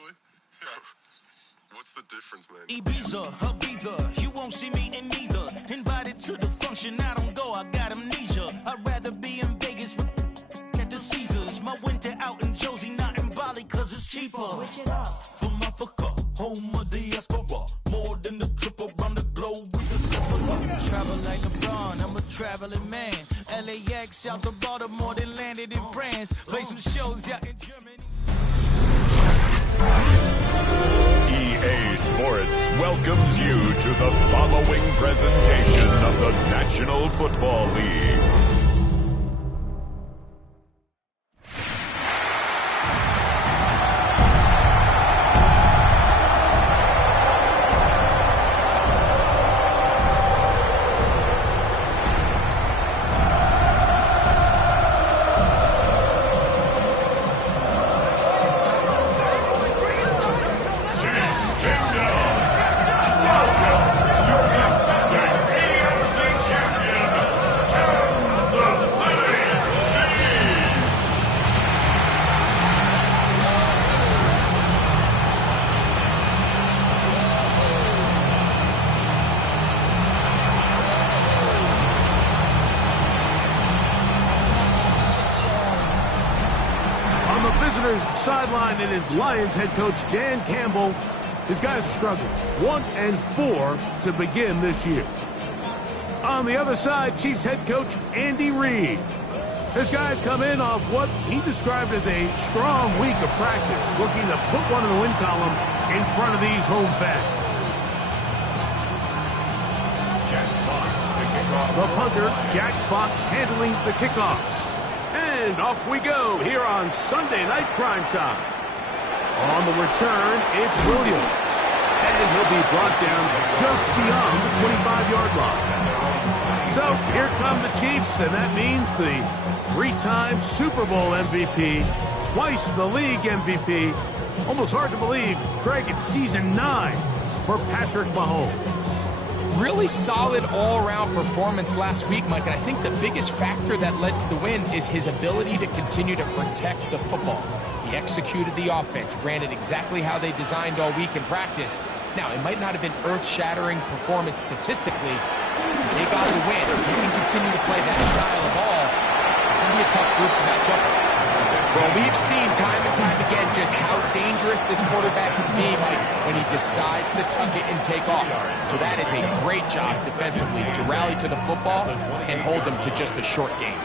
actually? What's the difference, man? Ibiza, Ibiza, you won't see me in neither. Invited to the function, I don't go, I got amnesia. I'd rather be in Vegas at the Caesars. My winter out in Josie, not in Bali, cause it's cheaper. Switch it up. From Africa, home of the diaspora. More than the trip around the globe with the Sephora. Travel like LeBron, I'm a traveling man. LAX out to Baltimore, then landed in France. Play some shows out in Germany. EA Sports welcomes you to the following presentation of the National Football League. Sideline, it is Lions head coach Dan Campbell. His guys are struggling. 1-4 to begin this year. On the other side, Chiefs head coach Andy Reid. His guys come in off what he described as a strong week of practice, looking to put one in the win column in front of these home fans. The punter, Jack Fox, handling the kickoffs. And off we go here on Sunday Night Prime Time. On the return, it's Williams. And he'll be brought down just beyond the 25-yard line. So here come the Chiefs, and that means the three-time Super Bowl MVP, twice the league MVP. Almost hard to believe, Craig, it's season 9 for Patrick Mahomes. Really solid all-around performance last week, Mike, and I think the biggest factor that led to the win is his ability to continue to protect the football. He executed the offense, ran it exactly how they designed all week in practice. Now, it might not have been earth-shattering performance statistically. They got the win. If you can continue to play that style of ball, it's going to be a tough group to match up with. Well, we've seen time and time again just how dangerous this quarterback can be, Mike, when he decides to tuck it and take off. So that is a great job defensively to rally to the football and hold them to just a short game.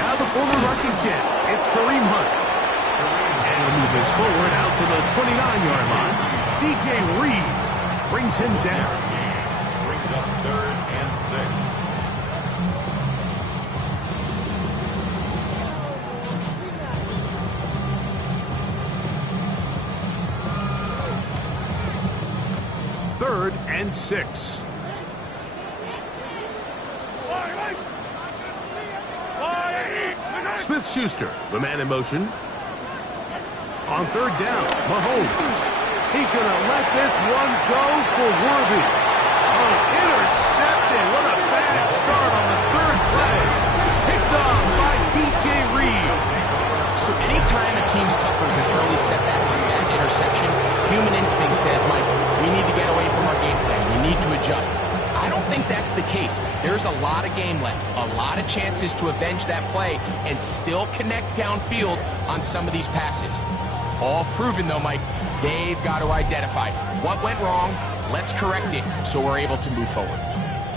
Now the former rushing champ, it's Kareem Hunt. And he'll move this forward out to the 29-yard line. DJ Reed brings him down. Brings up 3rd and 6. Third and 6. Smith-Schuster, the man in motion. On 3rd down, Mahomes. He's going to let this one go for Worthy. Oh, intercepted. What a bad start on the 3rd play. Picked off by DJ Reed. So anytime a team suffers an early setback like that interception, human instinct says, Mike, we need to get away from our game plan. We need to adjust. I don't think that's the case. There's a lot of game left, a lot of chances to avenge that play and still connect downfield on some of these passes. All proven, though, Mike, they've got to identify what went wrong, let's correct it so we're able to move forward.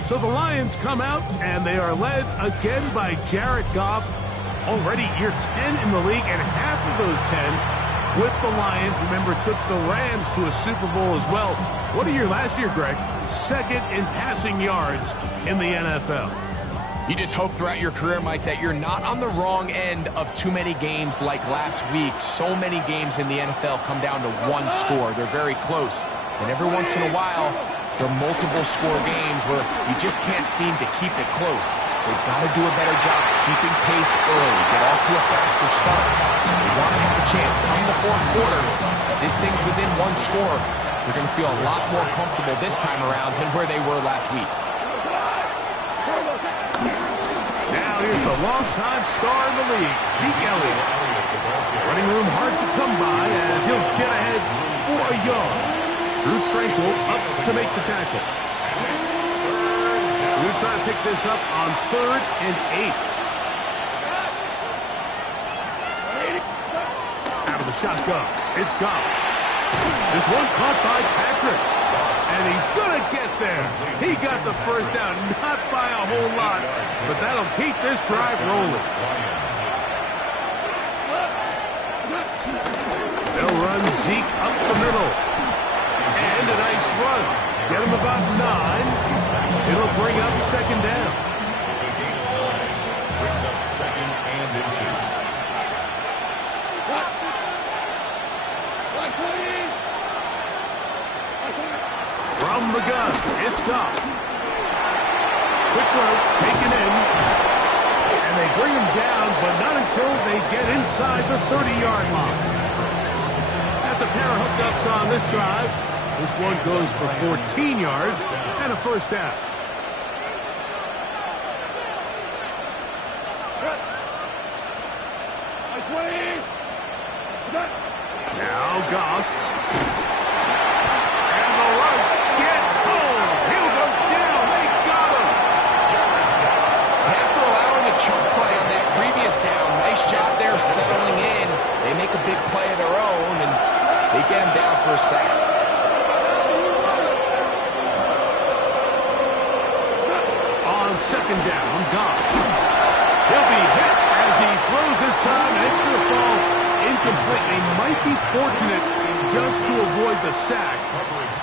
So the Lions come out, and they are led again by Jared Goff. Already year 10 in the league, and half of those 10 with the Lions. Remember, took the Rams to a Super Bowl as well. What a year last year, Greg. 2nd in passing yards in the NFL. You just hope throughout your career, Mike, that you're not on the wrong end of too many games like last week. So many games in the NFL come down to one score. They're very close. And every once in a while, there are multiple score games where you just can't seem to keep it close. They've got to do a better job keeping pace early, get off to a faster start. They want to have a chance come the 4th quarter. If this thing's within one score, they're going to feel a lot more comfortable this time around than where they were last week. Now here's the a long-time star in the league, Zeke Elliott. Running room hard to come by as he'll get ahead for a yard. Drew Tranquil up to make the tackle. We try to pick this up on 3rd and 8. Out of the shotgun, it's Goff. This one caught by Patrick. And he's going to get there. He got the first down, not by a whole lot, but that'll keep this drive rolling. They'll run Zeke up the middle. And a nice run. Get him about 9. It'll bring up 2nd down. It's a gain of 9. Brings up 2nd and inches. From the gun, it's Goff. Quick throw, taken in. And they bring him down, but not until they get inside the 30-yard line. That's a pair of hookups on this drive. This one goes for 14 yards and a first down. Now Goff. And the rush gets home. He'll go down. They got him. After allowing a chunk play on that previous down, nice job there settling in. They make a big play of their own, and they get him down for a sack. On 2nd down, Goff. He'll be hit as he throws this time, and it's going to fall incomplete. They might be fortunate just to avoid the sack,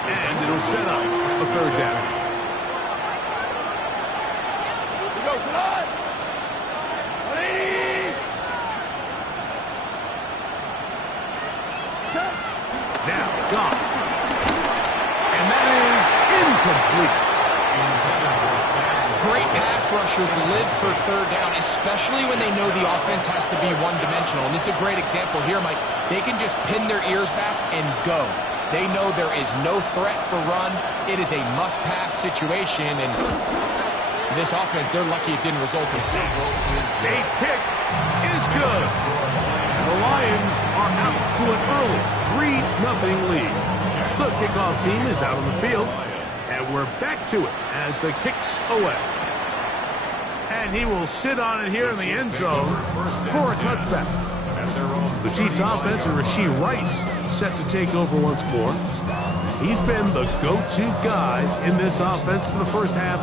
and it'll set up a 3rd down. Now, Goff. And that is incomplete. Great pass rushers live for 3rd down, especially when they know the offense has to be one-dimensional. And this is a great example here, Mike. They can just pin their ears back and go. They know there is no threat for run. It is a must-pass situation, and for this offense, they're lucky it didn't result in a sack. Nate's kick is good. And the Lions are out to an early 3-0 lead. The kickoff team is out on the field, and we're back to it as the kick's away. And he will sit on it here in the end zone for a touchback. The Chiefs offense, and Rashee Rice, set to take over once more. He's been the go-to guy in this offense for the first half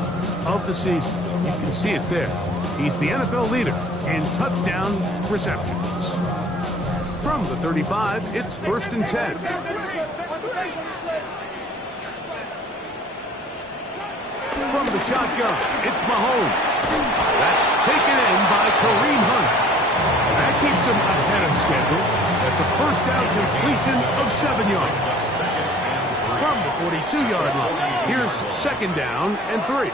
of the season. You can see it there. He's the NFL leader in touchdown receptions. From the 35, it's 1st and 10. From the shotgun, it's Mahomes. That's taken in by Kareem Hunt. That keeps him ahead of schedule. That's a first down completion of 7 yards. From the 42-yard line, here's 2nd down and 3.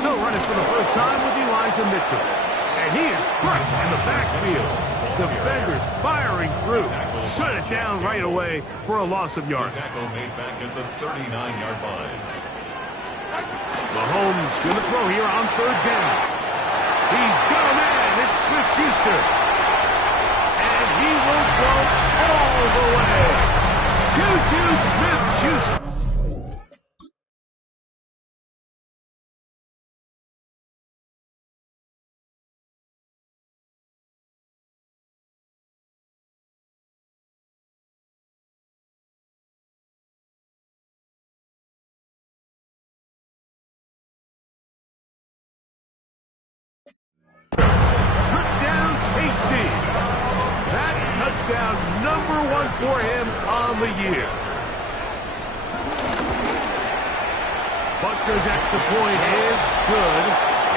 They'll run it for the first time with Elijah Mitchell. And he is crushed in the backfield. Defenders firing through. Shut it down right away for a loss of yards. Tackle made back at the 39-yard line. Mahomes going to throw here on 3rd down. He's got a man. It's Smith-Schuster. And he will go all the way. Juju Smith-Schuster. Touchdown, KC. That touchdown, number 1 for him on the year. Butker's extra point is good,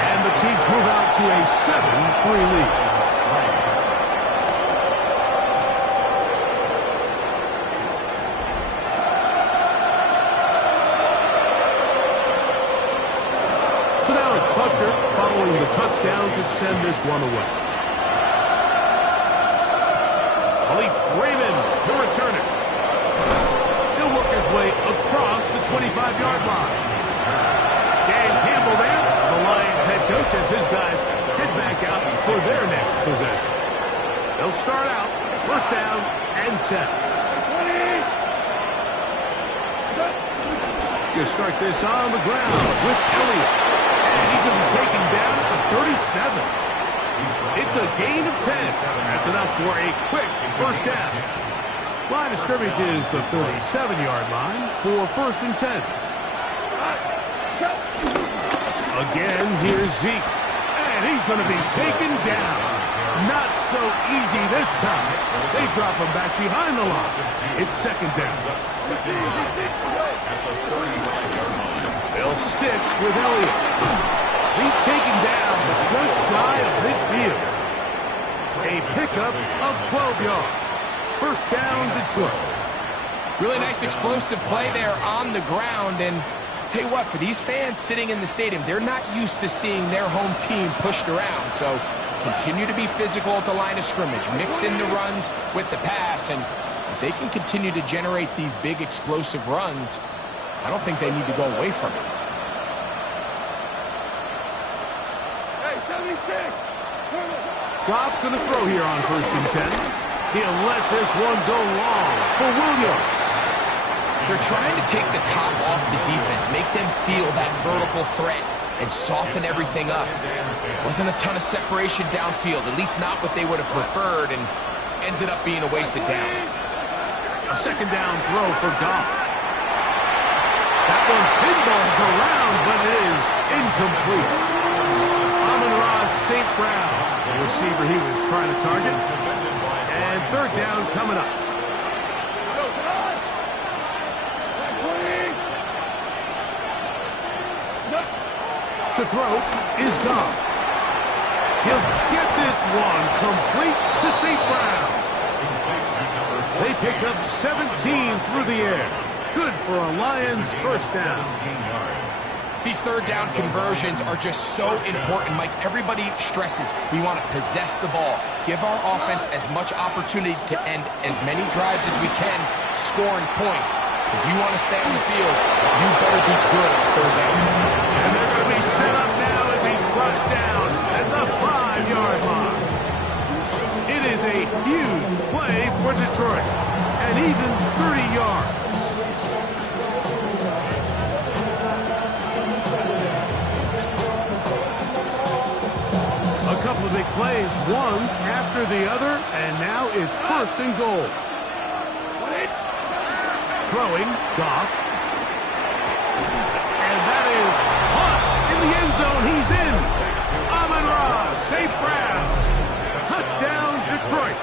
and the Chiefs move out to a 7-3 lead. So now it's Butker following the touchdown to send this one away. Khalif Raymond to return it. He'll work his way across the 25-yard line. Dan Campbell there, the Lions head coach, as his guys head back possession. They'll start out first down and 10. Just start this on the ground with Elliott. And he's going to be taken down at the 37. It's a gain of 10. That's enough for a quick first down. Line of scrimmage is the 37-yard line for first and 10. Again, here's Zeke. And he's going to be taken down. Not so easy this time. They drop him back behind the line. It's second down. They'll stick with Elliott. He's taken down just shy of midfield. A pickup of 12 yards. First down, Detroit. Really nice explosive play there on the ground. And tell you what, for these fans sitting in the stadium, they're not used to seeing their home team pushed around. So continue to be physical at the line of scrimmage. Mix in the runs with the pass. And if they can continue to generate these big explosive runs, I don't think they need to go away from it. Goff's going to throw here on first and 10. He'll let this one go long for Williams. They're trying to take the top off the defense, make them feel that vertical threat, and soften everything up. Wasn't a ton of separation downfield, at least not what they would have preferred, and ends it up being a wasted down. A second down throw for Goff. That one pinballs around, but it is incomplete. Amon-Ra St. Brown, the receiver he was trying to target. And third down coming up. To throw is Goff. He'll get this one complete to St. Brown. They pick up 17 through the air. Good for a Lions first down. These third down conversions are just so important, Mike. Everybody stresses we want to possess the ball, give our offense as much opportunity to end as many drives as we can, scoring points. So if you want to stay on the field, you better be good on third down. And they're going to be set up now as he's brought down at the 5-yard line. It is a huge play for Detroit, and even 30 yards. A couple of big plays, one after the other, and now it's first and goal. Throwing, Goff. And that is caught in the end zone. He's in. Amon-Ra St. Brown. Touchdown, Detroit.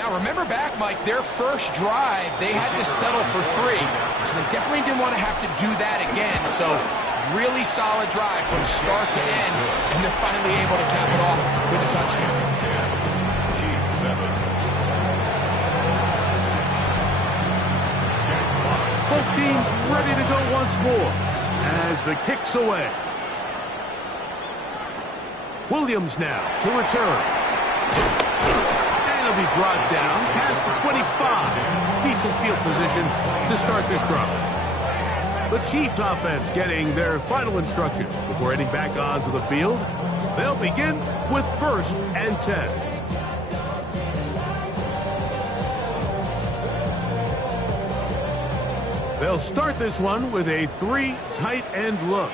Now remember back, Mike, their first drive, they had to settle for 3. So they definitely didn't want to have to do that again. So really solid drive from start to end, and they're finally able to cap it off with a touchdown. Both teams ready to go once more as the kick's away. Williams now to return. And he'll be brought down past the 25. Decent field position to start this drive. The Chiefs offense getting their final instructions before heading back onto the field. They'll begin with first and 10. They'll start this one with a 3 tight end look.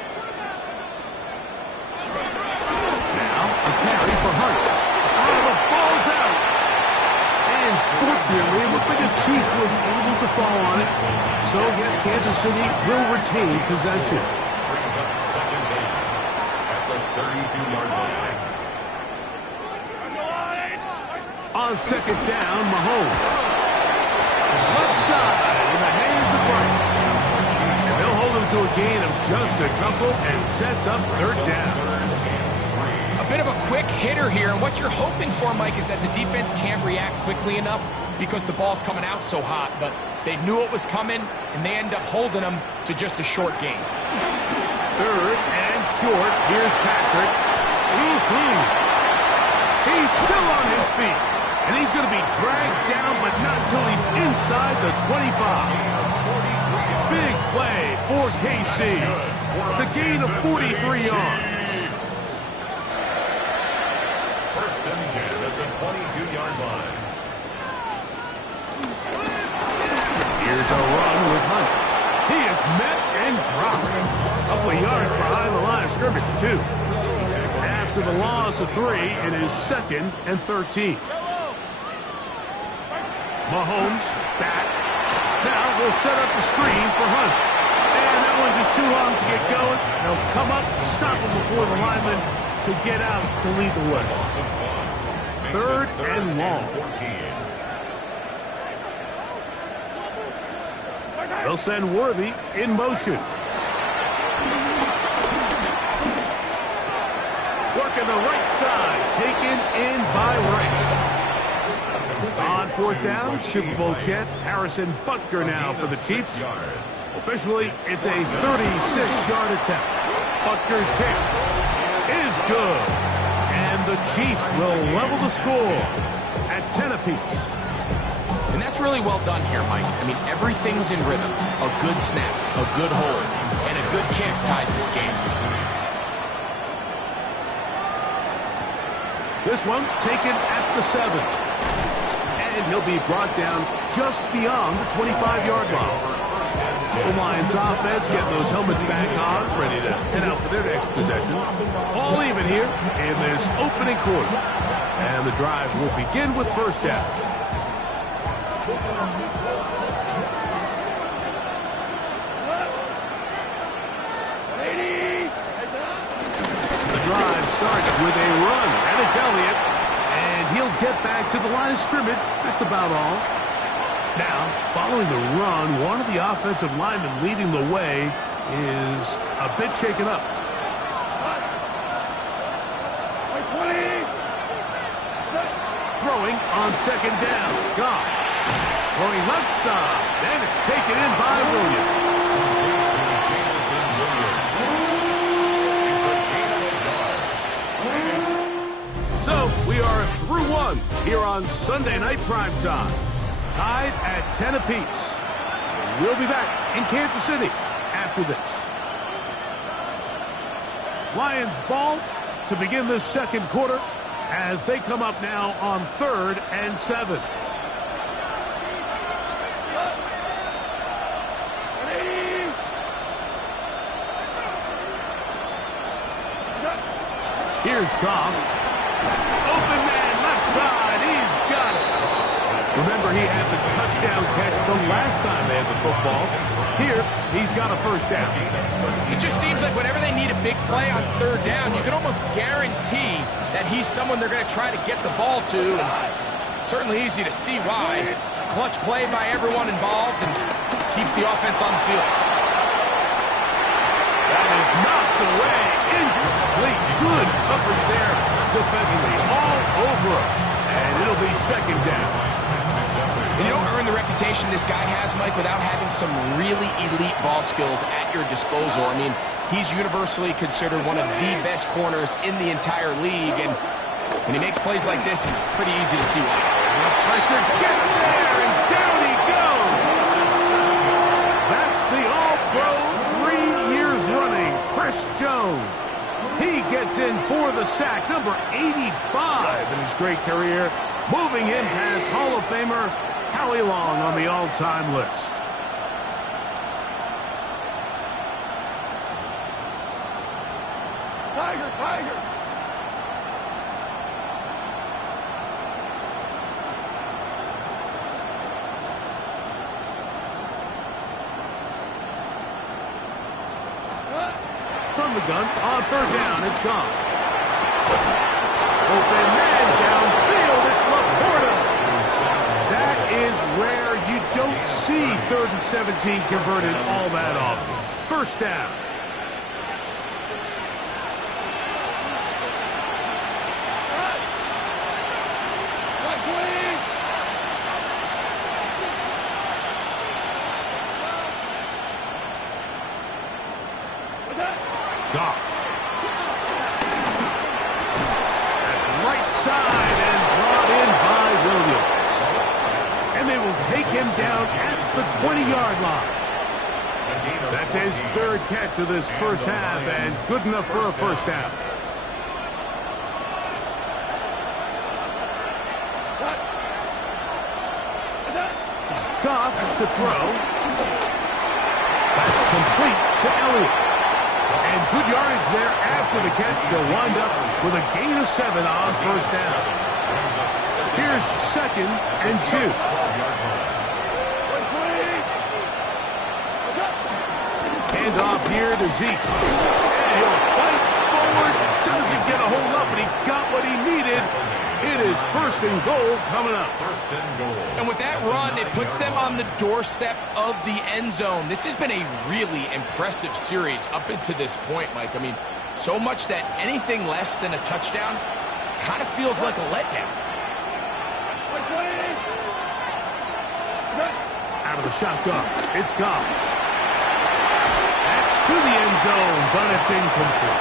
Now a carry for Hunt. Oh, the ball's out. And fortunately, it looked like the Chiefs was able to fall on it. So, yes, Kansas City will retain possession. Brings up second down at the 32-yard line. On second down, Mahomes. Left side in the hands of Rice. And they'll hold him to a gain of just a couple and sets up third down. A bit of a quick hitter here, and what you're hoping for, Mike, is that the defense can't react quickly enough because the ball's coming out so hot, but they knew it was coming, and they end up holding them to just a short gain. Third and short. Here's Patrick. He's still on his feet, and he's going to be dragged down, but not until he's inside the 25. Big play for KC. It's a gain of 43 yards. and 10 at the 22-yard line. Here's a run with Hunt. He is met and dropped. A couple of yards behind the line of scrimmage, too. After the loss of 3, it is 2nd and 13. Mahomes back. Now they'll set up the screen for Hunt. And that one's just too long to get going. They'll come up, stop him before the lineman could get out to lead the way. 3rd and long. They'll send Worthy in motion. Working the right side, taken in by Rice. On 4th down, Super Bowl champ Harrison Butker now for the Chiefs. Officially, it's a 36-yard attempt. Butker's kick is good. And the Chiefs will level the score at 10 apiece. And that's really well done here, Mike. I mean, everything's in rhythm. A good snap, a good hold, and a good kick ties this game. This one taken at the 7. And he'll be brought down just beyond the 25-yard line. The Lions offense getting those helmets back on, ready to head out for their next possession. All even here in this opening quarter. And the drive will begin with first down. The drive starts with a run, and it's Elliott. And he'll get back to the line of scrimmage. That's about all. Now, following the run, one of the offensive linemen leading the way is a bit shaken up. Throwing on 2nd down. Goff. Throwing left side. And it's taken in by Williams. So, we are through one here on Sunday Night Primetime. Tied at 10 apiece. We'll be back in Kansas City after this. Lions ball to begin this second quarter as they come up now on 3rd and 7. Here's Goff. Open man, left side. He's got it. Remember, he had the touchdown catch the last time they had the football. Here, he's got a first down. It just seems like whenever they need a big play on 3rd down, you can almost guarantee that he's someone they're going to try to get the ball to. And certainly easy to see why. Clutch play by everyone involved and keeps the offense on the field. That is knocked away. Incomplete. Good coverage there defensively. All over him. And it'll be 2nd down. And you don't earn the reputation this guy has, Mike, without having some really elite ball skills at your disposal. I mean, he's universally considered one of the best corners in the entire league. And when he makes plays like this, it's pretty easy to see why. The pressure gets there, and down he goes. That's the All-Pro 3 years running, Chris Jones. He gets in for the sack, number 85 in his great career, moving him past Hall of Famer Howie Long on the all-time list. Tiger, Tiger! From the gun, on 3rd down, it's gone. Open man downfield, it's Laporta. That is rare. You don't see 3rd and 17 converted all that often. First down. Goff. That's right side and brought in by Williams. And they will take him down at the 20-yard line. That's his 3rd catch of this first half and good enough for a first down. to throw. That's complete to Elliott. And good yardage there after the catch. They'll wind up with a gain of 7 on first down. Here's 2nd and 2. Hand off here to Zeke. And he'll fight forward. Doesn't get a hold up, but he got what he needed. It is 1st and goal coming up. 1st and goal. And with that run, it puts them on the doorstep of the end zone. This has been a really impressive series up until this point, Mike. I mean, so much that anything less than a touchdown kind of feels like a letdown. Out of the shotgun. It's gone. That's to the end zone, but it's incomplete.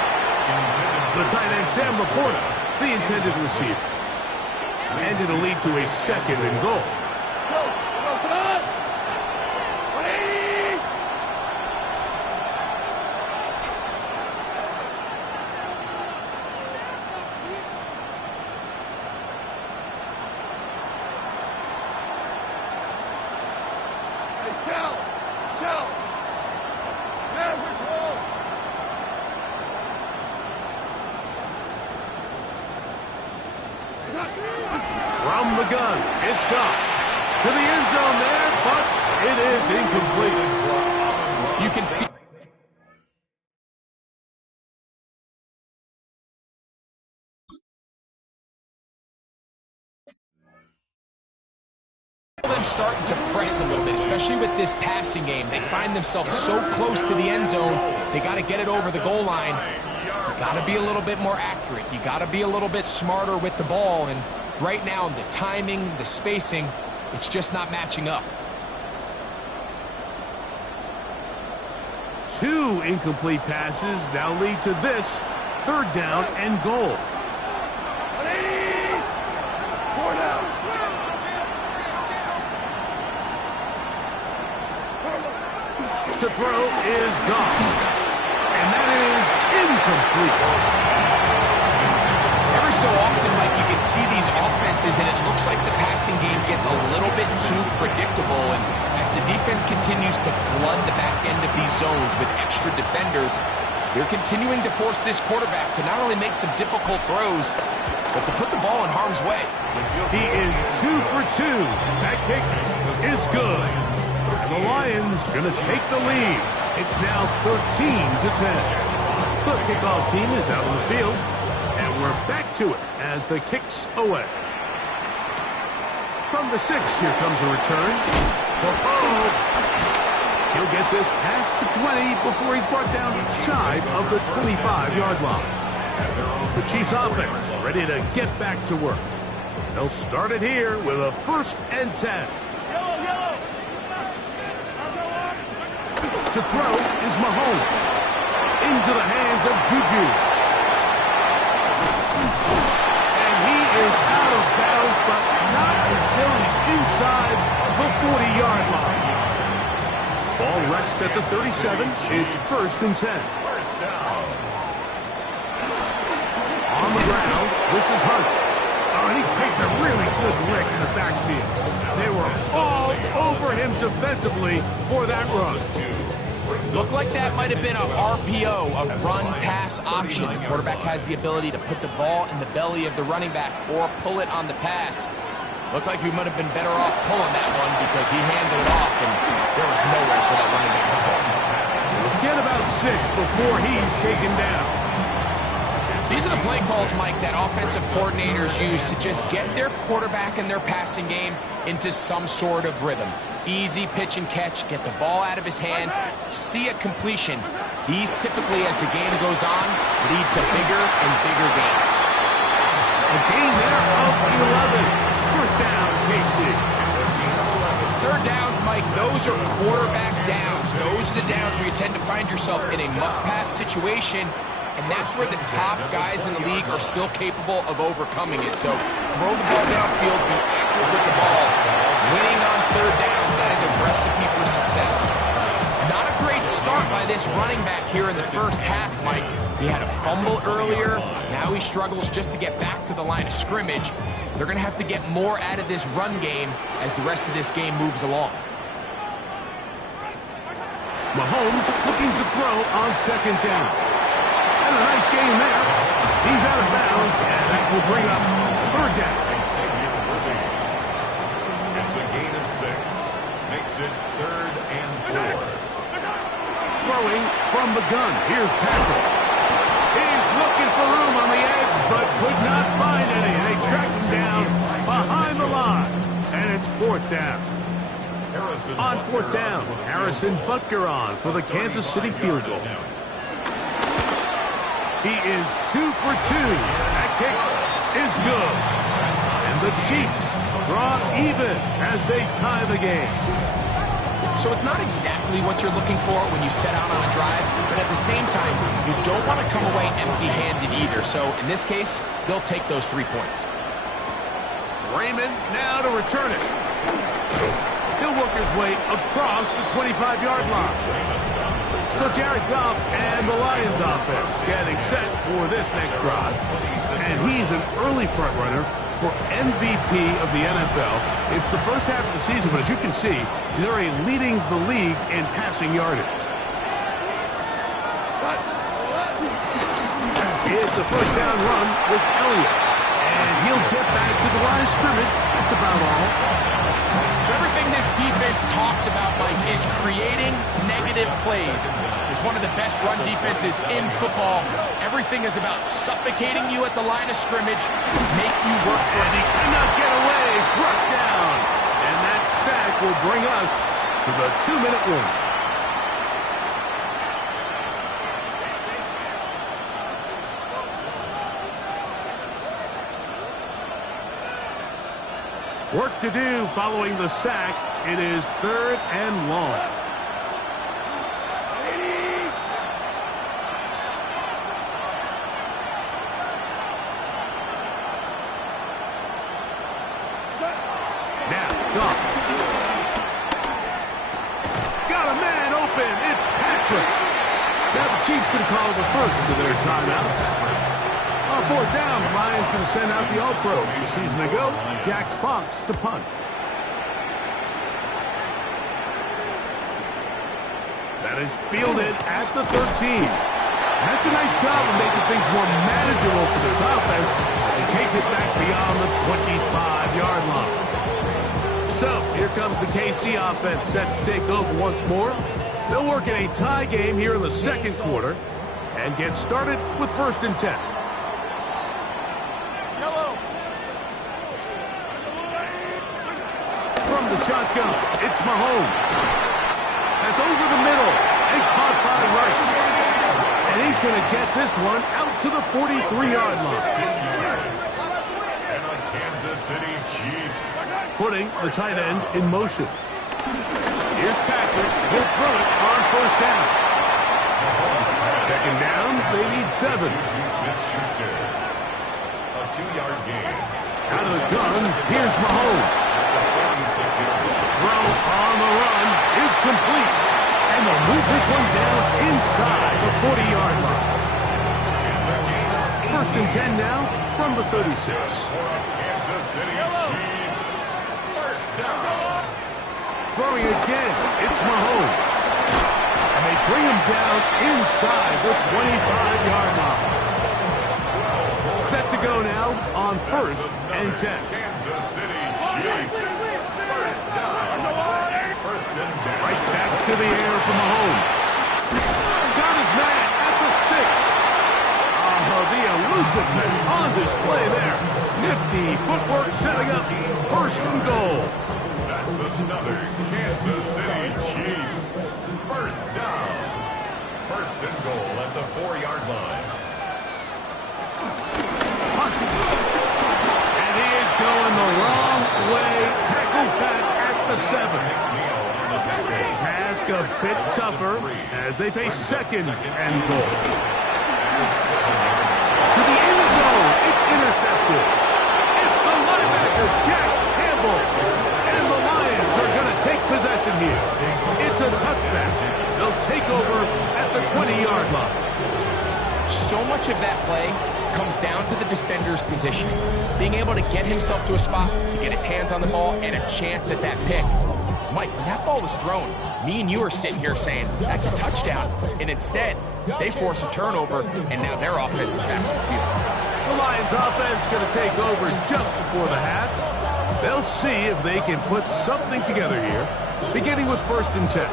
The tight end, Sam Laporta, the intended receiver. And it'll lead to a 2nd and goal. From the gun, it's gone. To the end zone there, but it is incomplete. You can feel them starting to press a little bit, especially with this passing game. They find themselves so close to the end zone, they got to get it over the goal line. You got to be a little bit more accurate. You got to be a little bit smarter with the ball, and right now, the timing, the spacing, it's just not matching up. 2 incomplete passes now lead to this 3rd down and goal. To throw is gone. And that is incomplete. Every so often, Mike, you can see these offenses, and it looks like the passing game gets a little bit too predictable. And as the defense continues to flood the back end of these zones with extra defenders, they're continuing to force this quarterback to not only make some difficult throws, but to put the ball in harm's way. He is 2 for 2. That kick is good. And the Lions going to take the lead. It's now 13-10. The kickoff team is out on the field. And we're back to it as the kick's away. From the 6, here comes a return. He'll get this past the 20 before he's brought down shy of the 25-yard line. The Chiefs offense ready to get back to work. They'll start it here with a 1st and 10. To throw is Mahomes. Into the hands of Juju. And he is out of bounds, but not until he's inside the 40-yard line. Ball rests at the 37. It's 1st and 10. First down. On the ground, this is Hunt. Oh, and he takes a really good lick in the backfield. They were all over him defensively for that run. Looked like that might have been a RPO, a run-pass option. The quarterback has the ability to put the ball in the belly of the running back or pull it on the pass. Looked like we might have been better off pulling that one because he handed it off, and there was nowhere for that running back to go. Get about 6 before he's taken down. These are the play calls, Mike, that offensive coordinators use to just get their quarterback and their passing game into some sort of rhythm. Easy pitch and catch, get the ball out of his hand, see a completion. These typically, as the game goes on, lead to bigger and bigger gains. A gain there of 11. First down, KC. 3rd downs, Mike, those are quarterback downs. Those are the downs where you tend to find yourself in a must-pass situation, and that's where the top guys in the league are still capable of overcoming it. So throw the ball downfield, be accurate with the ball. Winning on 3rd downs, that is a recipe for success. Not a great start by this running back here in the first half, Mike. He had a fumble earlier. Now he struggles just to get back to the line of scrimmage. They're going to have to get more out of this run game as the rest of this game moves along. Mahomes looking to throw on second down. And a nice gain there. He's out of bounds, and that will bring up third down. It's a gain of 6. Makes it 3rd and 4. Throwing from the gun. Here's Patrick. He's looking for room on the edge, but could not find any. They track him down behind the line, and it's 4th down. On 4th down, Harrison Butker on for the Kansas City field goal. He is 2 for 2. That kick is good. And the Chiefs draw even as they tie the game. So it's not exactly what you're looking for when you set out on a drive, but at the same time, you don't want to come away empty-handed either. So in this case, they'll take those 3 points. Raymond now to return it. He'll work his way across the 25-yard line. So Jared Goff and the Lions offense getting set for this next drive. And he's an early front runner for MVP of the NFL. It's the first half of the season, but as you can see, they're leading the league in passing yardage. It's a first down run with Elliott. And he'll get back to the line of scrimmage. That's about all. So everything this defense talks about, Mike, is creating negative plays. It's one of the best run defenses in football. Everything is about suffocating you at the line of scrimmage, make you work for it. And he cannot get away. Brought down. And that sack will bring us to the 2-minute warning. Work to do following the sack. It is 3rd and long. Now, Goff. Got a man open. It's Patrick. Now the Chiefs can call the first of their timeouts. On 4th down, the Lions going to send out the All-Pro from a season ago, Jack Fox to punt. That is fielded at the 13. That's a nice job of making things more manageable for this offense as he takes it back beyond the 25-yard line. So, here comes the KC offense set to take over once more. They'll work in a tie game here in the second quarter and get started with 1st and 10. From the shotgun, it's Mahomes. That's over the middle and caught by Rice. And he's going to get this one out to the 43-yard line. And the Kansas City Chiefs. Putting the tight end in motion. Here's Patrick. He'll throw it on 1st down. 2nd down, they need 7. Smith-Schuster. A 2-yard gain. Out of the gun, here's Mahomes. Throw on the run is complete. And they'll move this one down inside the 40-yard line. 1st and 10 now from the 36. Kansas City Chiefs. 1st down. Throwing again, it's Mahomes. And they bring him down inside the 25-yard line. Set to go now on 1st and 10. Kansas City Chiefs. 1st down. 1st and 10. Right back to the air for Mahomes. Got his man at the 6. The elusiveness on display there. Nifty footwork setting up 1st and goal. That's another Kansas City Chiefs. 1st down. 1st and goal at the 4-yard line. And he is going the wrong way. Tackled back at the 7. Task a bit tougher as they face 2nd and goal. To the end zone, it's intercepted. It's the linebacker, Jack Campbell. And the Lions are going to take possession here. It's a touchback. They'll take over at the 20-yard line. So much of that play comes down to the defender's position. Being able to get himself to a spot, to get his hands on the ball, and a chance at that pick. Mike, when that ball was thrown, me and you are sitting here saying, that's a touchdown. And instead, they force a turnover, and now their offense is back on the field. The Lions offense going to take over just before the half. They'll see if they can put something together here, beginning with 1st and 10.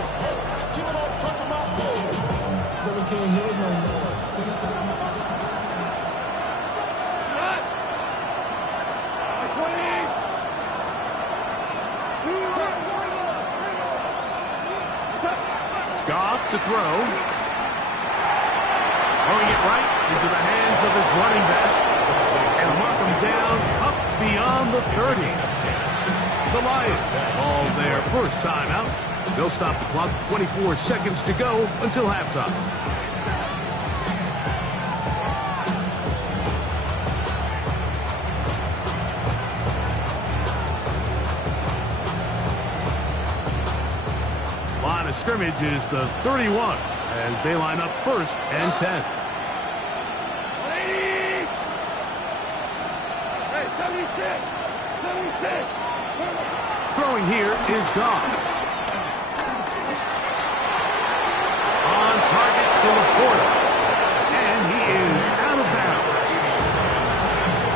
Goff to throw. Throwing it right into the hands of his running back. And mark him down up beyond the 30. The Lions call their first timeout. They'll stop the clock. 24 seconds to go until halftime. Line of scrimmage is the 31 as they line up 1st and 10. Throwing here is Goff. On target to Laporta. And he is out of bounds.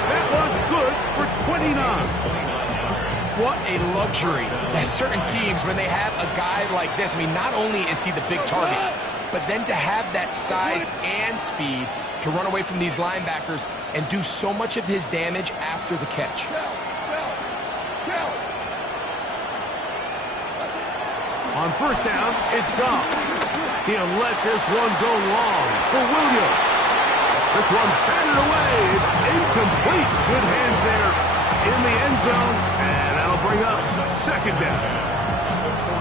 That one's good for 29. What a luxury that certain teams, when they have a guy like this, I mean, not only is he the big target, but then to have that size and speed to run away from these linebackers and do so much of his damage after the catch. On 1st down, it's Goff. He'll let this one go long for Williams. This one batted away. It's incomplete. Good hands there in the end zone, and that'll bring up 2nd down.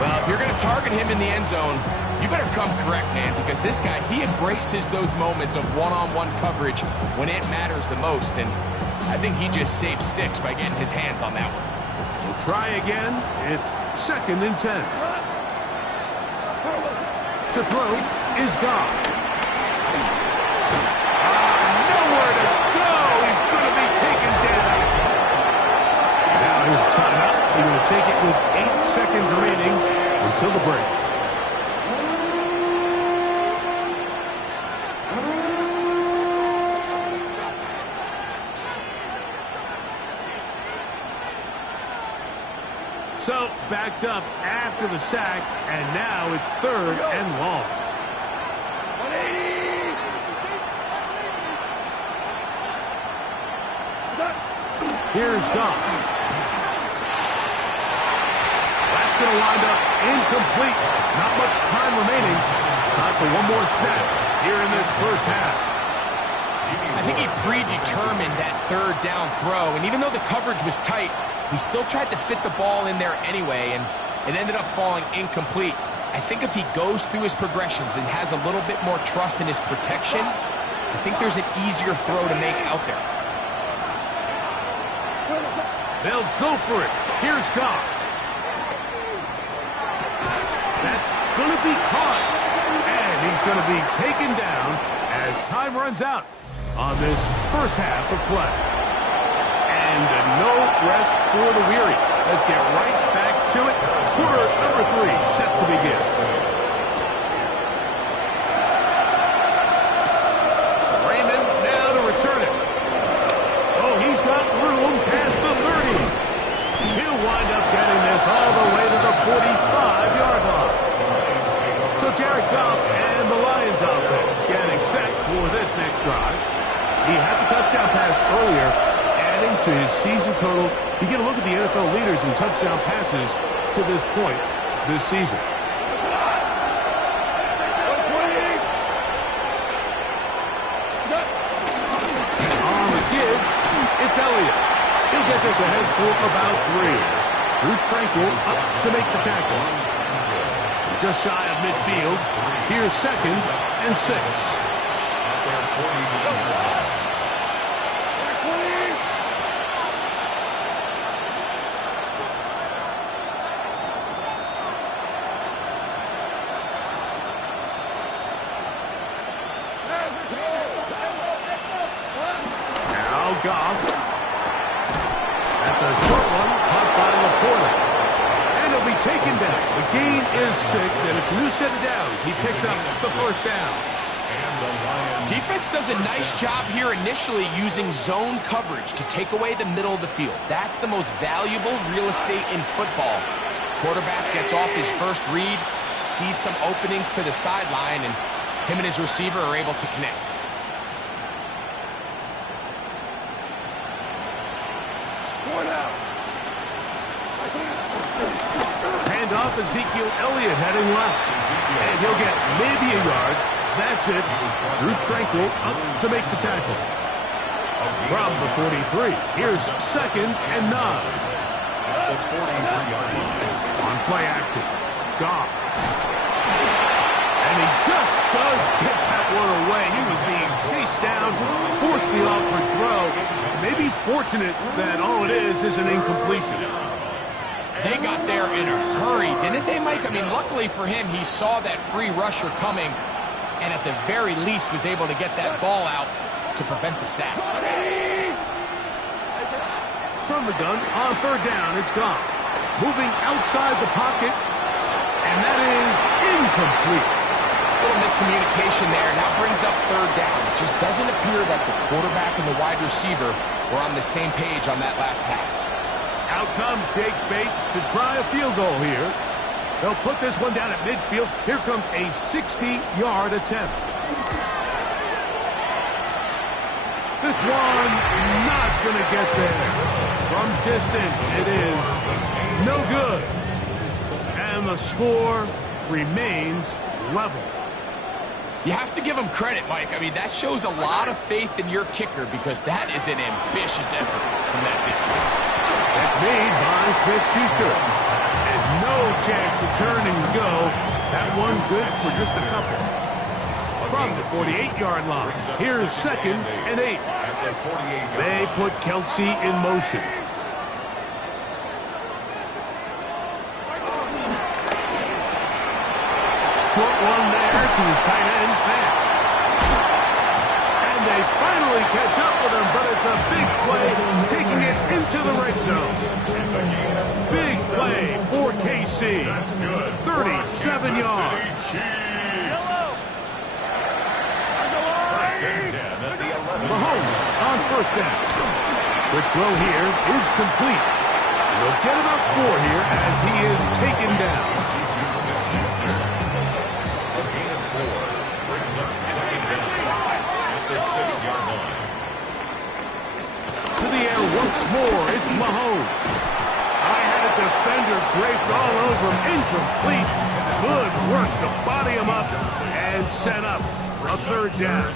Well, if you're going to target him in the end zone, you better come correct, man, because this guy, he embraces those moments of one-on-one coverage when it matters the most, and I think he just saved 6 by getting his hands on that one. We'll try again. It's 2nd and 10. To throw is Goff. Nowhere to go. He's going to be taken down. Now his timeout. They're going to take it with 8 seconds remaining until the break. So, backed up after the sack, and now it's 3rd and long. Here's Goff. That's going to wind up incomplete. Not much time remaining. Time for one more snap here in this first half. I think he predetermined that 3rd down throw, and even though the coverage was tight, he still tried to fit the ball in there anyway, and it ended up falling incomplete. I think if he goes through his progressions and has a little bit more trust in his protection, I think there's an easier throw to make out there. They'll go for it. Here's Goff. That's going to be caught, and he's going to be taken down as time runs out on this first half of play. And no rest for the weary. Let's get right back to it. Quarter number 3 set to begin. Raymond now to return it. Oh, he's got room past the 30. He'll wind up getting this all the way to the 45-yard line. So Jared Goff and the Lions offense getting set for this next drive. He had the touchdown pass earlier, adding to his season total. You get a look at the NFL leaders in touchdown passes to this point this season. On the give, it's Elliott. He'll get this ahead for about 3. Drew Tranquil up to make the tackle. Just shy of midfield. Here's 2nd and 6. Goff. That's a short one, caught by Laporta. And he'll be taken down. The gain is 6, and it's a new set of downs. He picked up the first down. Defense does a nice job here initially using zone coverage to take away the middle of the field. That's the most valuable real estate in football. Quarterback gets off his first read, sees some openings to the sideline, and him and his receiver are able to connect. Hand off Ezekiel Elliott heading left. And he'll get maybe a yard. That's it. Drew Tranquil up to make the tackle. From the 43, here's 2nd and 9. On play action, Goff. And he just does get that one away. He was being chased down, forced the awkward throw. Maybe he's fortunate that all it is an incompletion. They got there in a hurry, didn't they, Mike? I mean, luckily for him, he saw that free rusher coming, and at the very least was able to get that ball out to prevent the sack. From the gun, on 3rd down, it's Goff. Moving outside the pocket, and that is incomplete. A little miscommunication there. Now brings up 3rd down. It just doesn't appear that the quarterback and the wide receiver were on the same page on that last pass. Out comes Jake Bates to try a field goal here. They'll put this one down at midfield. Here comes a 60-yard attempt. This one not going to get there. From distance, it is no good. And the score remains level. You have to give him credit, Mike. I mean, that shows a lot of faith in your kicker because that is an ambitious effort from that distance. That's made by Smith-Schuster. And no chance to turn and go. That one good for just a couple. From the 48-yard line, here's 2nd and 8. They put Kelsey in motion. Short one there to his tight end, Fant. And they finally catch up with him, but it's a big play, taking it into the red zone. Big play for KC. 37 yards. Mahomes on 1st down. Quick throw here is complete. And they'll get about 4 here as he is taken down. To the air once more, it's Mahomes. I had a defender draped all over him, incomplete. Good work to body him up and set up a 3rd down.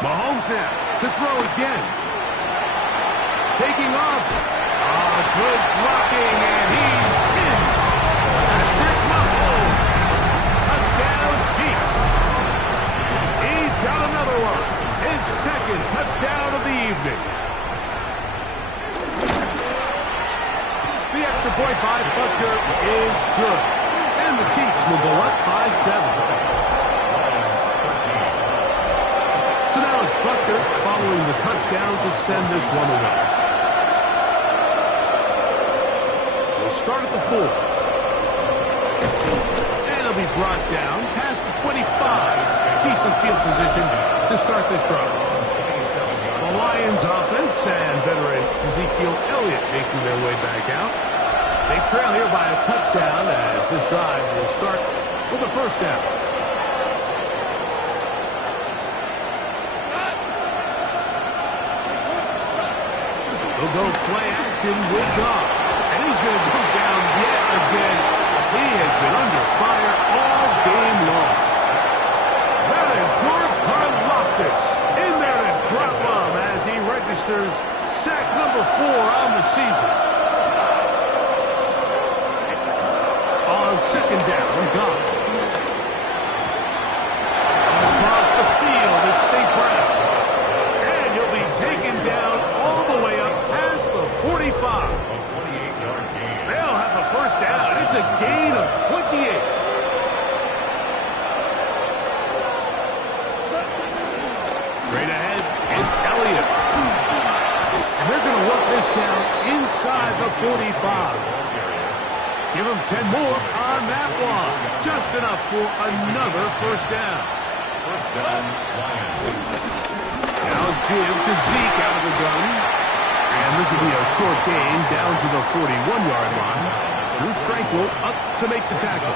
Mahomes now to throw again. Taking off. Good blocking, and he's in. Patrick Mahomes. Touchdown, Chiefs. He's got another one. His second touchdown of the evening. The extra point by Butker is good. And the Chiefs will go up by 7. So now it's Butker following the touchdown to send this one away. We'll start at the 4. And it'll be brought down past the 25. Decent field position to start this drive. The Lions offense and veteran Ezekiel Elliott making their way back out. They trail here by a touchdown as this drive will start with a first down. They'll go play action with Goff. And he's going to go down yet again. He has been under fire all game long. That is George Karlaftis in there to drop him as he registers sack number 4 on the season. On second down, Goff. Across the field, it's St. Brown. And he'll be taken down all the way up past the 45. They'll have a first down. It's a gain of 28. Straight ahead, it's Elliott. And they're going to work this down inside the 45. Give him 10 more on that one. Just enough for another first down. First down, Lions. Now give to Zeke out of the gun. And this will be a short gain down to the 41-yard line. Drew Tranquil up to make the tackle.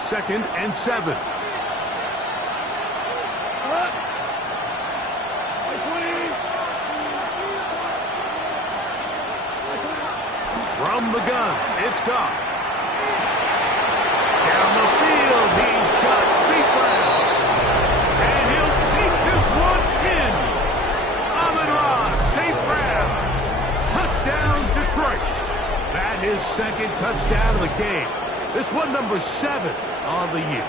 Second and 7. From the gun, it's Goff. Down the field, he's got St. Brown. And he'll take this one in. Amon-Ra, St. Brown. Touchdown, Detroit. That is second touchdown of the game. This one number 7 on the year.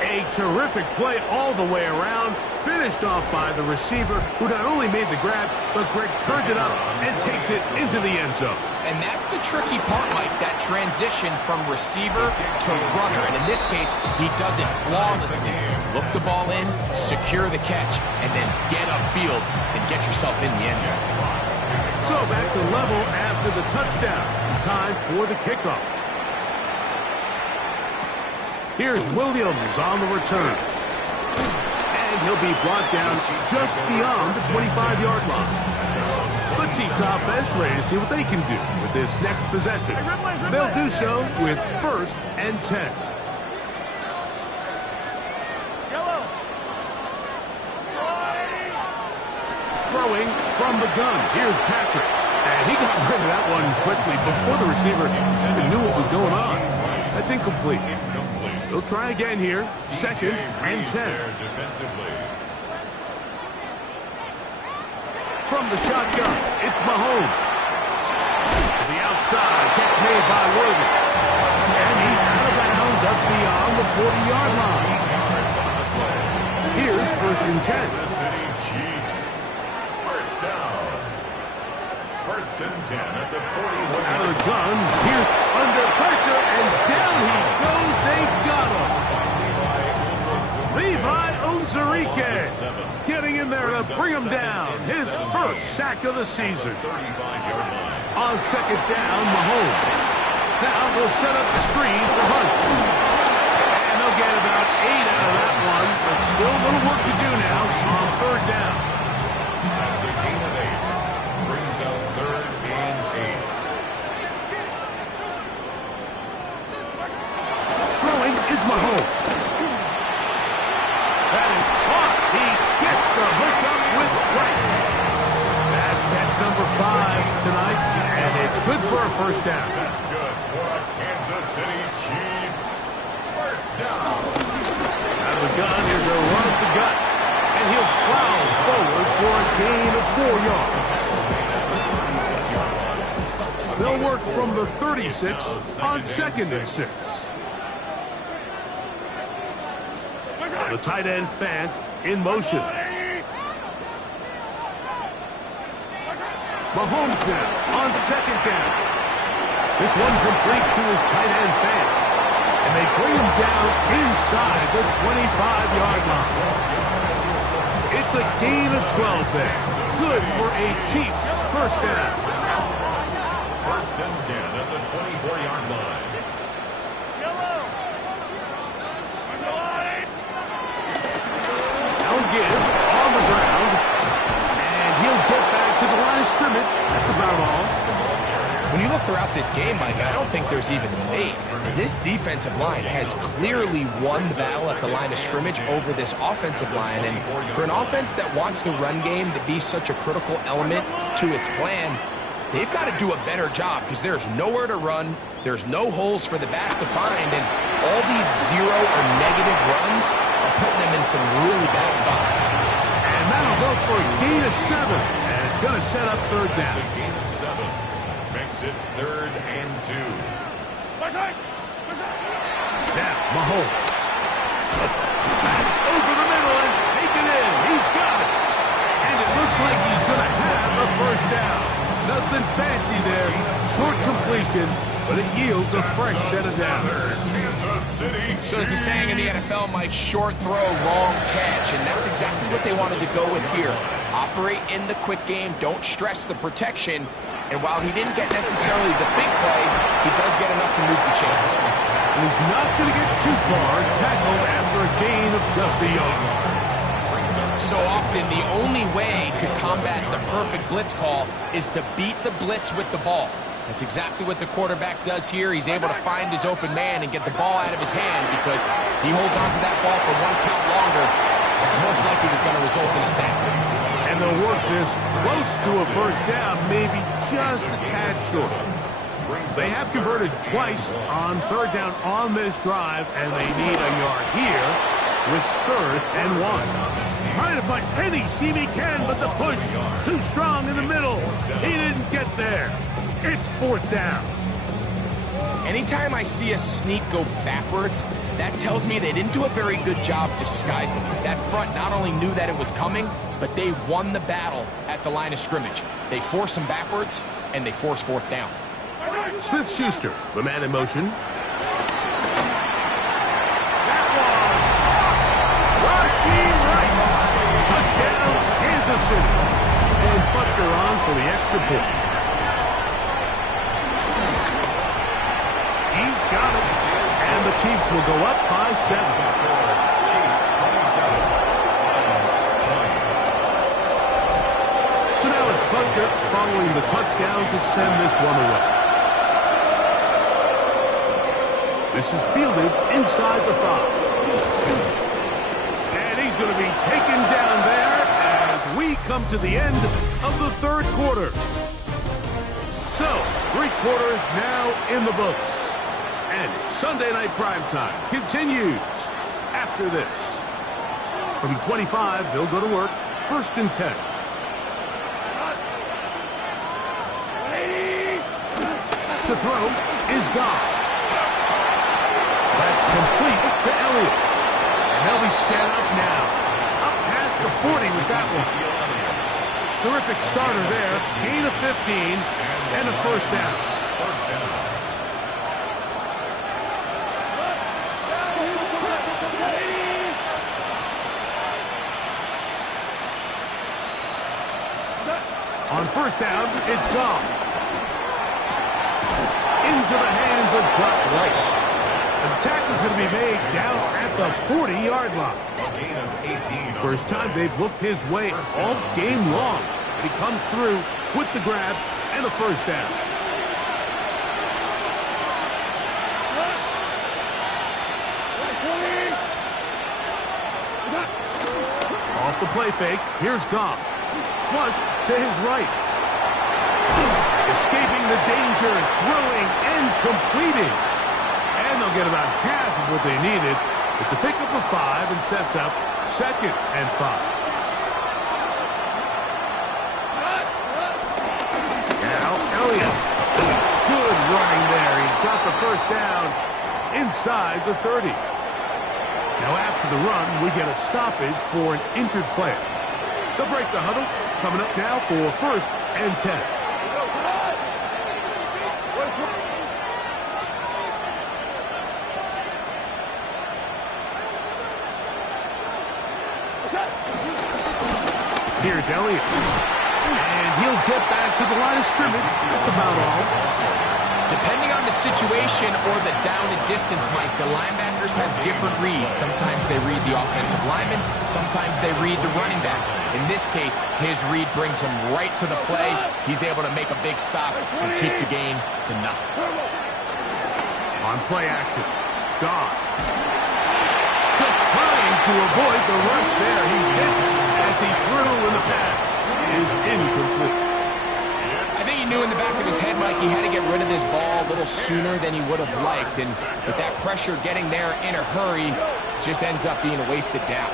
A terrific play all the way around. Finished off by the receiver, who not only made the grab, but Greg turned it up and takes it into the end zone. And that's the tricky part, Mike, that transition from receiver to runner. And in this case, he does it flawlessly. Look the ball in, secure the catch, and then get upfield and get yourself in the end zone. So back to level after the touchdown. Time for the kickoff. Here's Williams on the return. And he'll be brought down just beyond the 25-yard line. The Chiefs offense ready to see what they can do with this next possession. They'll do so with first and 10. Throwing from the gun. Here's Patrick. And he got rid of that one quickly before the receiver even knew what was going on. That's incomplete. They'll try again here. Second and 10. From the shotgun, it's Mahomes. To the outside, catch made by Worthy. And he's out of bounds up beyond the 40-yard line. Here's first and 10. Chiefs. First down. First and 10 at the 41. Out of the gun, here's under pressure, and down he goes. They got him. Levi Onwuzurike getting in there to bring him down. His first sack of the season. On second down, Mahomes. Now they'll set up the screen for Hunt. And they'll get about 8 out of that one, but still a little work to do now on third down. That's a gain of 8. Brings out third and 8. Throwing is Mahomes. That is caught. He gets the hook up with right. Good for a first down. That's good for the Kansas City Chiefs. First down. Out of the gun, here's a run up the gut. And he'll plow forward for a gain of 4 yards. They'll work from the 36 on 2nd and 6. The tight end Fant in motion. Mahomes now on 2nd down. This one complete to his tight end Fant. And they bring him down inside the 25-yard line. It's a gain of 12 there. Good for a Chiefs first down. First and 10 at the 24-yard line. Now give on the ground. And he'll get back to the line of scrimmage. That's about all. When you look throughout this game, Mike, I don't think there's even a debate. This defensive line has clearly won the battle at the line of scrimmage over this offensive line. And for an offense that wants the run game to be such a critical element to its plan, they've got to do a better job because there's nowhere to run. There's no holes for the back to find. And all these zero or negative runs are putting them in some really bad spots. And that'll go for a gain of 7. And it's going to set up third down. A gain of 7 makes it 3rd and 2. Now, Mahomes. Back over the middle and take it in. He's got it. And it looks like he's going to have a first down. Nothing fancy there. Short completion, but it yields a fresh set of downs. Kansas City. So there's a saying in the NFL, Mike, short throw, long catch, and that's exactly what they wanted to go with here. Operate in the quick game, don't stress the protection, and while he didn't get necessarily the big play, he does get enough to move the chains. He's not going to get too far, tackled after a gain of just a yard. So often, the only way to combat the perfect blitz call is to beat the blitz with the ball. That's exactly what the quarterback does here. He's able to find his open man and get the ball out of his hand because he holds on to that ball for 1 count longer. Most likely was going to result in a sack. And they'll work this close to a first down, maybe just a tad short. They have converted twice on 3rd down on this drive, and they need a yard here with 3rd and 1. Trying to find any seam he can, but the push too strong in the middle. He didn't get there. It's 4th down. Anytime I see a sneak go backwards, that tells me they didn't do a very good job disguising it. That front not only knew that it was coming, but they won the battle at the line of scrimmage. They force him backwards, and they force 4th down. Smith-Schuster, the man in motion. That one. Rashee Rice. Touchdown, Kansas City. And Butker on for the extra point. He's got it. And the Chiefs will go up by 7. Chiefs 27. So now it's Butker following the touchdown to send this one away. This is fielded inside the 5. And he's going to be taken down there as we come to the end of the 3rd quarter. So, 3 quarters now in the books. And Sunday Night Primetime continues after this. From the 25, they'll go to work. 1st and 10. To throw is gone. That's complete to Elliott. And they'll be set up now. Up past the 40 with that one. Terrific starter there. Gain of 15 and a first down. On first down, it's gone. Into the hands of Brock Wright. The tackle's going to be made down at the 40-yard line. A gain of 18. First time they've looked his way all game long. He comes through with the grab and a first down. Off the play fake, here's Goff. Flush to his right. Is escaping the danger, throwing and completing. And they'll get about half of what they needed. It's a pickup of 5 and sets up 2nd and 5. Now Elliott. Good running there. He's got the first down inside the 30. Now after the run, we get a stoppage for an injured player. They'll break the huddle. Coming up now for 1st and 10. Here's Elliott. And he'll get back to the line of scrimmage. That's about all. Depending on the situation or the down and distance, Mike, the linebackers have different reads. Sometimes they read the offensive lineman. Sometimes they read the running back. In this case, his read brings him right to the play. He's able to make a big stop and keep the gain to nothing. On play action, Goff. Just trying to avoid the rush there. He's hit as he threw in the pass. Is incomplete. I think he knew in the back of his head, Mike, he had to get rid of this ball a little sooner than he would have liked. And with that pressure getting there in a hurry, just ends up being a wasted down.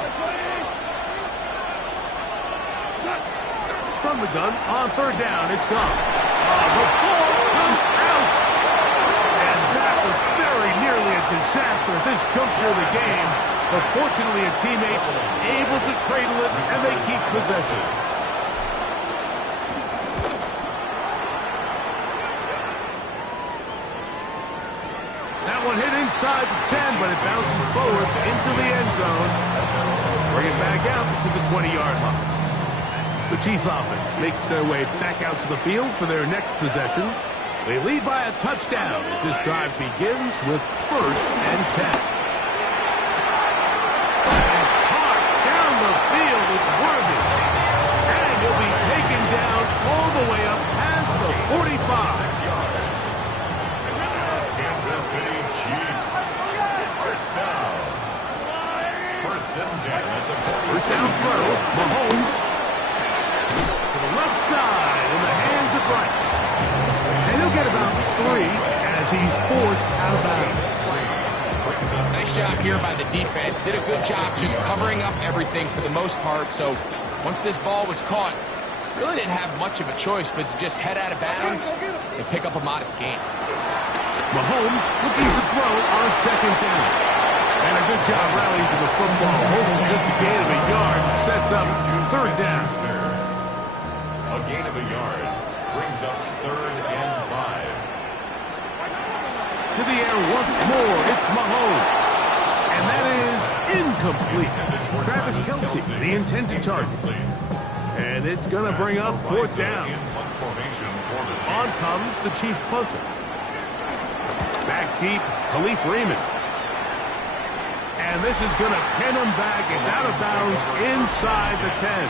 From the gun, on 3rd down, it's Goff. The ball comes out. And that was very nearly a disaster at this juncture of the game. But fortunately, a teammate able to cradle it, and they keep possession. That one hit inside the 10, but it bounces forward into the end zone. Bring it back out to the 20-yard line. The Chiefs offense makes their way back out to the field for their next possession. They lead by a touchdown as this drive begins with 1st and 10. Caught down the field, it's Worthy. And he'll be taken down all the way up past the 45. 6 yards. Kansas City Chiefs. First down. 1st and 10 at the 46. First down throw, Mahomes. To the left side in the hands of Rice. And he'll get about 3 as he's forced out of bounds. Nice job here by the defense. Did a good job just covering up everything for the most part. So once this ball was caught, really didn't have much of a choice but to just head out of bounds and pick up a modest gain. Mahomes looking to throw on 2nd down. And a good job rallying to the football. Holding just a gain of a yard. Sets up 3rd down. A gain of a yard brings up 3rd and 5. To the air once more. It's Mahomes. And that is incomplete. Travis Kelce, the intended target. And it's going to bring up 4th down. On comes the Chiefs punter. Back deep, Khalif Raymond. And this is going to pin him back. It's out of bounds inside the 10.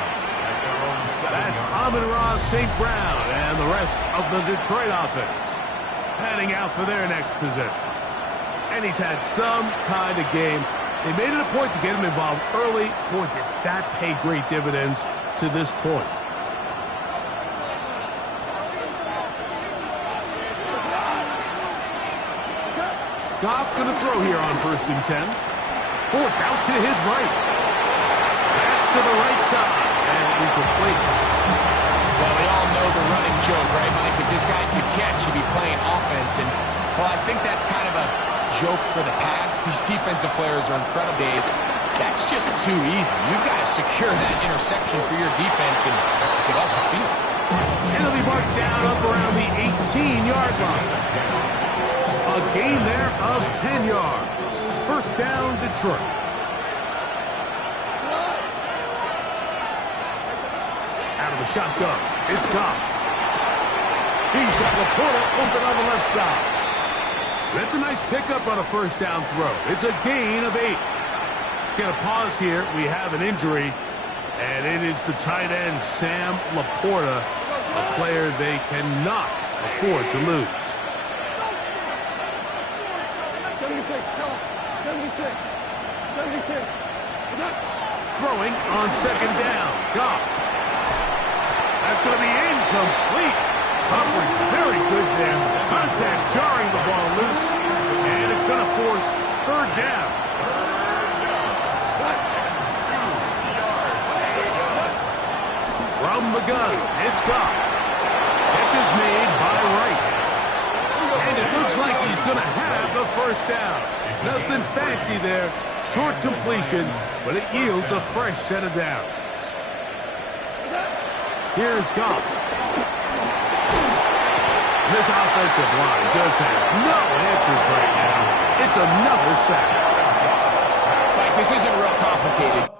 That's Amon-Ra St. Brown and the rest of the Detroit offense heading out for their next possession. And he's had some kind of game. They made it a point to get him involved early. Boy, did that pay great dividends to this point. Goff going to throw here on 1st and 10. Forced out to his right. That's to the right side. And incomplete. Well, we all know the running joke, right, Mike? If this guy could catch, he'd be playing offense. And, well, I think that's kind of a joke for the past. These defensive players are incredible days. That's just too easy. You've got to secure that interception for your defense and get off the field. And he'll be marked down up around the 18-yard line. A gain there of 10 yards. 1st down, Detroit. Out of the shotgun, it's Goff. He's got Laporta open on the left side. That's a nice pickup on a 1st down throw. It's a gain of 8. Gonna pause here. We have an injury, and it is the tight end, Sam Laporta, a player they cannot afford to lose. Throwing on 2nd down, Goff. That's going to be incomplete. Coverage very good there. Contact jarring the ball loose. And it's going to force third down. From the gun, it's Goff. Catch is made by Wright. And it looks like he's going to have the first down. Nothing fancy there. Short completion, but it yields a fresh set of downs. Here's Goff. This offensive line just has no answers right now. It's another sack. Mike, this isn't real complicated.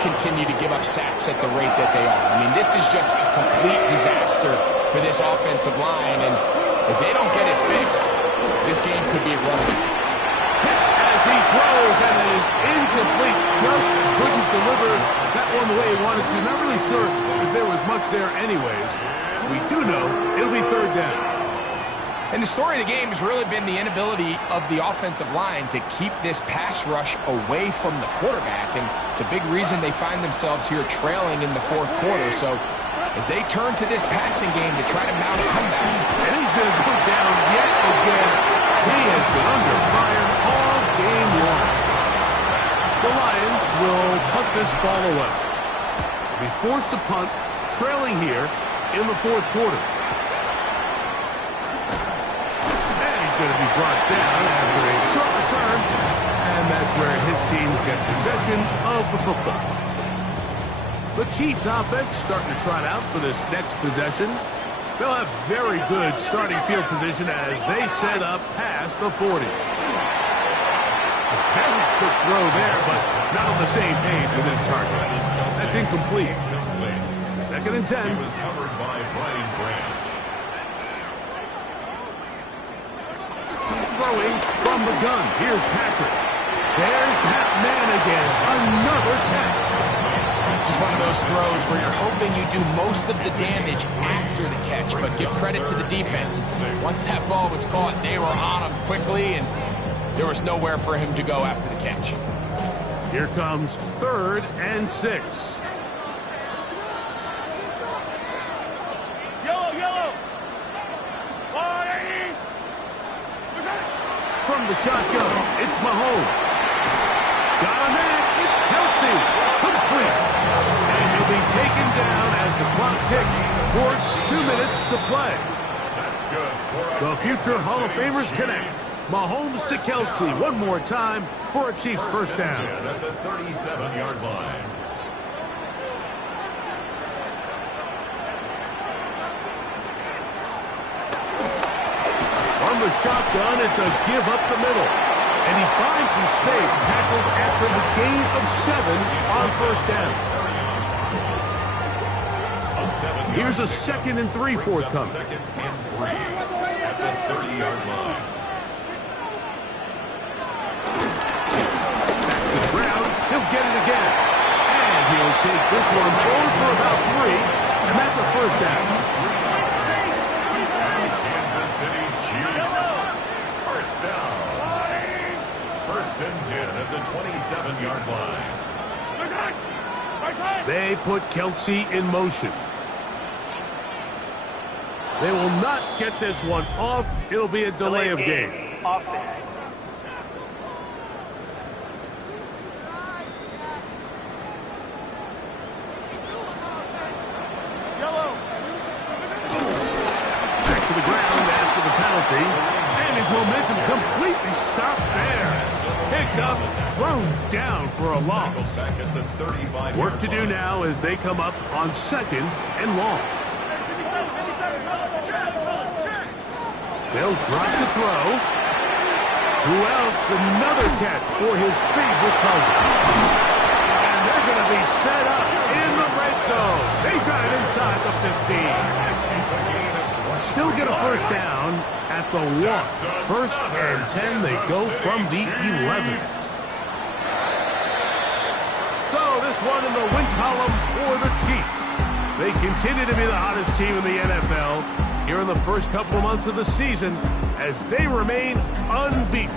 continue to give up sacks at the rate that they are. I mean, this is just a complete disaster for this offensive line, and if they don't get it fixed, this game could be irrelevant. As he throws, and it is incomplete. Just couldn't deliver that one the way he wanted to. Not really sure if there was much there anyways. We do know it'll be third down. And the story of the game has really been the inability of the offensive line to keep this pass rush away from the quarterback. And it's a big reason they find themselves here trailing in the fourth quarter. So as they turn to this passing game to try to mount a comeback. And he's going to go down yet again. He has been under fire all game long. The Lions will punt this ball away. They'll be forced to punt, trailing here in the fourth quarter. Going to be brought down after a short return, and that's where his team gets possession of the football. The Chiefs offense starting to trot out for this next possession. They'll have very good starting field position as they set up past the 40. A very quick throw there, but not on the same page with his target. That's incomplete. Second and 10. He was covered by Brian Branch. Throwing from the gun. Here's Patrick. There's Pat Man again. Another catch. This is one of those throws where you're hoping you do most of the damage after the catch, but give credit to the defense. Once that ball was caught, they were on him quickly, and there was nowhere for him to go after the catch. Here comes 3rd and 6. From the shotgun, it's Mahomes. Got a man, it's Kelsey. Complete. And he'll be taken down as the clock ticks towards 2 minutes to play. That's good. The future Hall of Famers connect. Mahomes to Kelsey one more time for a Chiefs first down. At the 37-yard line. From the shotgun, it's a give up the middle. And he finds some space, tackled after the gain of 7 on first down. Here's a 2nd and 3 forthcoming. 2nd and 3 at the 30-yard line. Back to the ground, he'll get it again. And he'll take this one forward for about 3, and that's a first down. Kansas City Chiefs. First down. 1st and 10 at the 27-yard line. They put Kelsey in motion. They will not get this one off. It'll be a delay of game. Back to the ground after the penalty. And his momentum completely stopped there. Picked up, thrown down for a loss. Back at the 35-yard Work to do now as they come up on 2nd and long. They'll drop the throw. Who else? Another catch for his favorite target. And they're going to be set up in the red zone. They got it inside the 15. Still get a first down at the 1. 1st and 10. They go from the 11. So this one in the win column for the Chiefs. They continue to be the hottest team in the NFL here in the first couple of months of the season as they remain unbeaten.